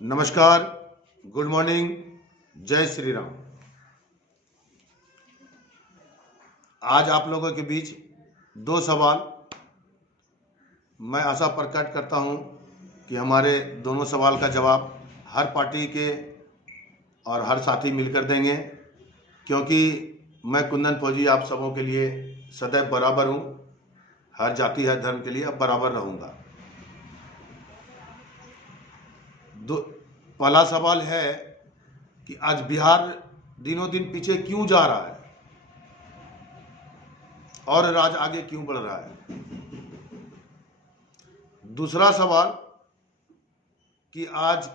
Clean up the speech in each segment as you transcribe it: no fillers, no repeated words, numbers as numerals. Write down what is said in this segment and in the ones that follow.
नमस्कार, good morning, जय श्री राम। आज आप लोगों के बीच दो सवाल मैं आशा प्रकट करता हूं कि हमारे दोनों सवाल का जवाब हर पार्टी के और हर साथी मिलकर देंगे, क्योंकि मैं कुंदन फौजी आप सबों के लिए सदैव बराबर हूं। हर जाति हर धर्म के लिए अब बराबर रहूंगा। पहला सवाल है कि आज बिहार दिनों दिन पीछे क्यों जा रहा है और राज्य आगे क्यों बढ़ रहा है। दूसरा सवाल कि आज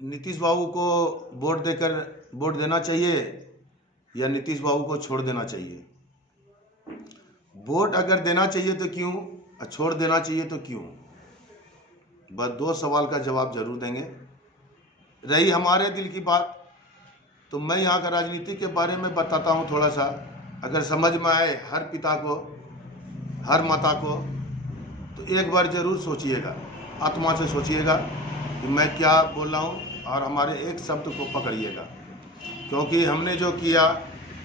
नीतीश बाबू को वोट देना चाहिए या नीतीश बाबू को छोड़ देना चाहिए। वोट अगर देना चाहिए तो क्यों और छोड़ देना चाहिए तो क्यों। बस दो सवाल का जवाब जरूर देंगे। रही हमारे दिल की बात, तो मैं यहाँ का राजनीति के बारे में बताता हूँ थोड़ा सा। अगर समझ में आए हर पिता को, हर माता को, तो एक बार जरूर सोचिएगा, आत्मा से सोचिएगा कि मैं क्या बोल रहा हूँ और हमारे एक शब्द को पकड़िएगा, क्योंकि हमने जो किया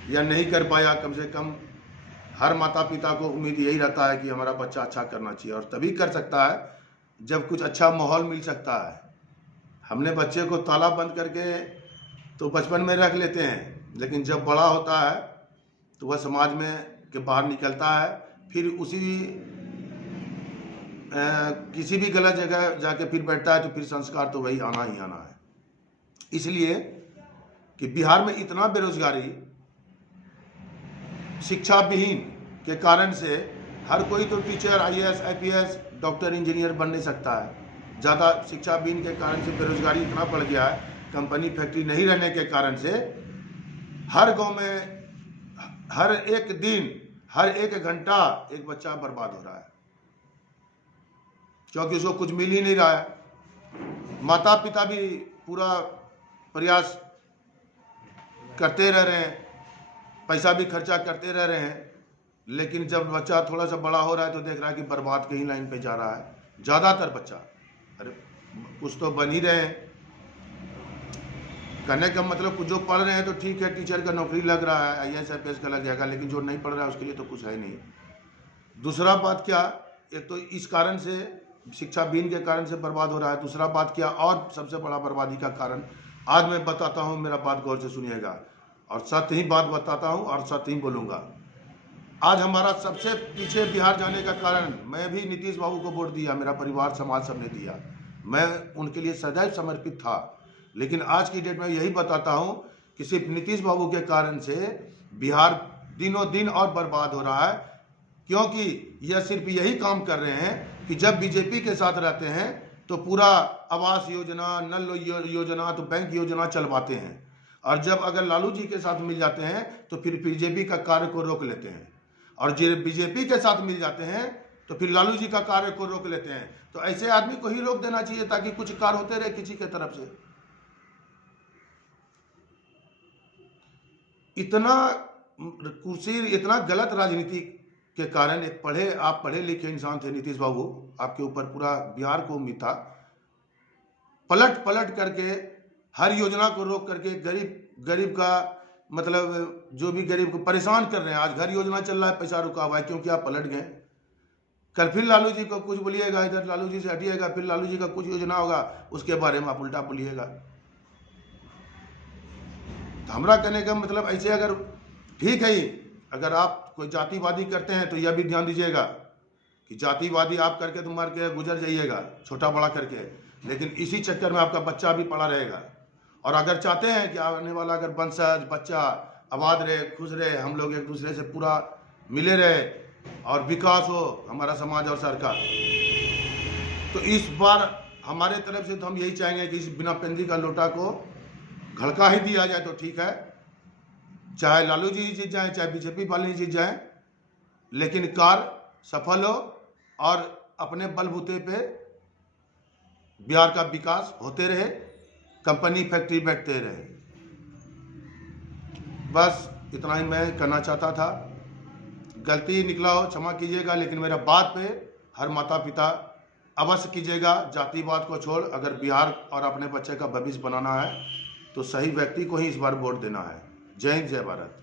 या नहीं कर पाया, कम से कम हर माता पिता को उम्मीद यही रहता है कि हमारा बच्चा अच्छा करना चाहिए, और तभी कर सकता है जब कुछ अच्छा माहौल मिल सकता है। हमने बच्चे को ताला बंद करके तो बचपन में रख लेते हैं, लेकिन जब बड़ा होता है तो वह समाज में के बाहर निकलता है, फिर उसी किसी भी गलत जगह जाके फिर बैठता है, तो फिर संस्कार तो वही आना ही आना है। इसलिए कि बिहार में इतना बेरोजगारी, शिक्षा विहीन के कारण से हर कोई तो teacher, IAS, IPS, doctor, engineer बन नहीं सकता है। ज़्यादा शिक्षा विहीन के कारण से बेरोजगारी इतना बढ़ गया है, कंपनी फैक्ट्री नहीं रहने के कारण से हर गांव में हर एक दिन, हर एक घंटा एक बच्चा बर्बाद हो रहा है, क्योंकि उसको कुछ मिल ही नहीं रहा है। माता पिता भी पूरा प्रयास करते रह रहे हैं, पैसा भी खर्चा करते रह रहे हैं, लेकिन जब बच्चा थोड़ा सा बड़ा हो रहा है तो देख रहा है कि बर्बाद के ही लाइन पे जा रहा है। ज़्यादातर बच्चा, अरे कुछ तो बन ही रहे हैं। कहने का मतलब कुछ जो पढ़ रहे हैं तो ठीक है, टीचर का नौकरी लग रहा है, IAS IPS का लग जाएगा, लेकिन जो नहीं पढ़ रहा है उसके लिए तो कुछ है नहीं। दूसरा बात क्या, एक तो इस कारण से शिक्षा विहीन के कारण से बर्बाद हो रहा है। दूसरा बात क्या, और सबसे बड़ा बर्बादी का कारण आज मैं बताता हूँ, मेरा बात गौर से सुनिएगा, और सत्य ही बात बताता हूँ और सत्य ही बोलूँगा। आज हमारा सबसे पीछे बिहार जाने का कारण, मैं भी नीतीश बाबू को वोट दिया, मेरा परिवार समाज सबने दिया, मैं उनके लिए सदैव समर्पित था, लेकिन आज की डेट में यही बताता हूं कि सिर्फ नीतीश बाबू के कारण से बिहार दिनों दिन और बर्बाद हो रहा है। क्योंकि यह सिर्फ यही काम कर रहे हैं कि जब बीजेपी के साथ रहते हैं तो पूरा आवास योजना, नल योजना, तो बैंक योजना चलवाते हैं, और जब अगर लालू जी के साथ मिल जाते हैं तो फिर बीजेपी का कार्य को रोक लेते हैं, और जब बीजेपी के साथ मिल जाते हैं तो फिर लालू जी का कार्य को रोक लेते हैं। तो ऐसे आदमी को ही रोक देना चाहिए ताकि कुछ कार्य होते रहे किसी के तरफ से। इतना कुर्सी, इतना गलत राजनीति के कारण एक आप पढ़े लिखे इंसान थे नीतीश बाबू, आपके ऊपर पूरा बिहार को उम्मीद था। पलट पलट करके हर योजना को रोक करके गरीब का मतलब जो भी गरीब को परेशान कर रहे हैं। आज घर योजना चल रहा है, पैसा रुका हुआ है क्योंकि आप पलट गए। कल फिर लालू जी को कुछ बोलिएगा, इधर लालू जी से हटिएगा, फिर लालू जी का कुछ योजना होगा, उसके बारे में आप उल्टा बोलिएगा। तो हमारा कहने का मतलब ऐसे, अगर ठीक है, अगर आप कोई जातिवादी करते हैं तो यह भी ध्यान दीजिएगा कि जातिवादी आप करके तो मार के गुजर जाइएगा, छोटा बड़ा करके, लेकिन इसी चक्कर में आपका बच्चा भी पड़ा रहेगा। और अगर चाहते हैं कि आने वाला अगर वंशज बच्चा आबाद रहे, खुश रहे, हम लोग एक दूसरे से पूरा मिले रहे और विकास हो हमारा समाज और सरकार, तो इस बार हमारे तरफ से तो हम यही चाहेंगे कि इस बिना पेंदी का लोटा को घड़का ही दिया जाए तो ठीक है। चाहे लालू जी जीत जाए, चाहे बीजेपी वाले जीत जाए, लेकिन कार्य सफल हो और अपने बलबूते पे बिहार का विकास होते रहे, कंपनी फैक्ट्री बैठते रहे। बस इतना ही मैं करना चाहता था। गलती निकला हो क्षमा कीजिएगा, लेकिन मेरा बात पे हर माता पिता अवश्य कीजिएगा। जातिवाद को छोड़ अगर बिहार और अपने बच्चे का भविष्य बनाना है तो सही व्यक्ति को ही इस बार वोट देना है। जय हिंद, जय भारत।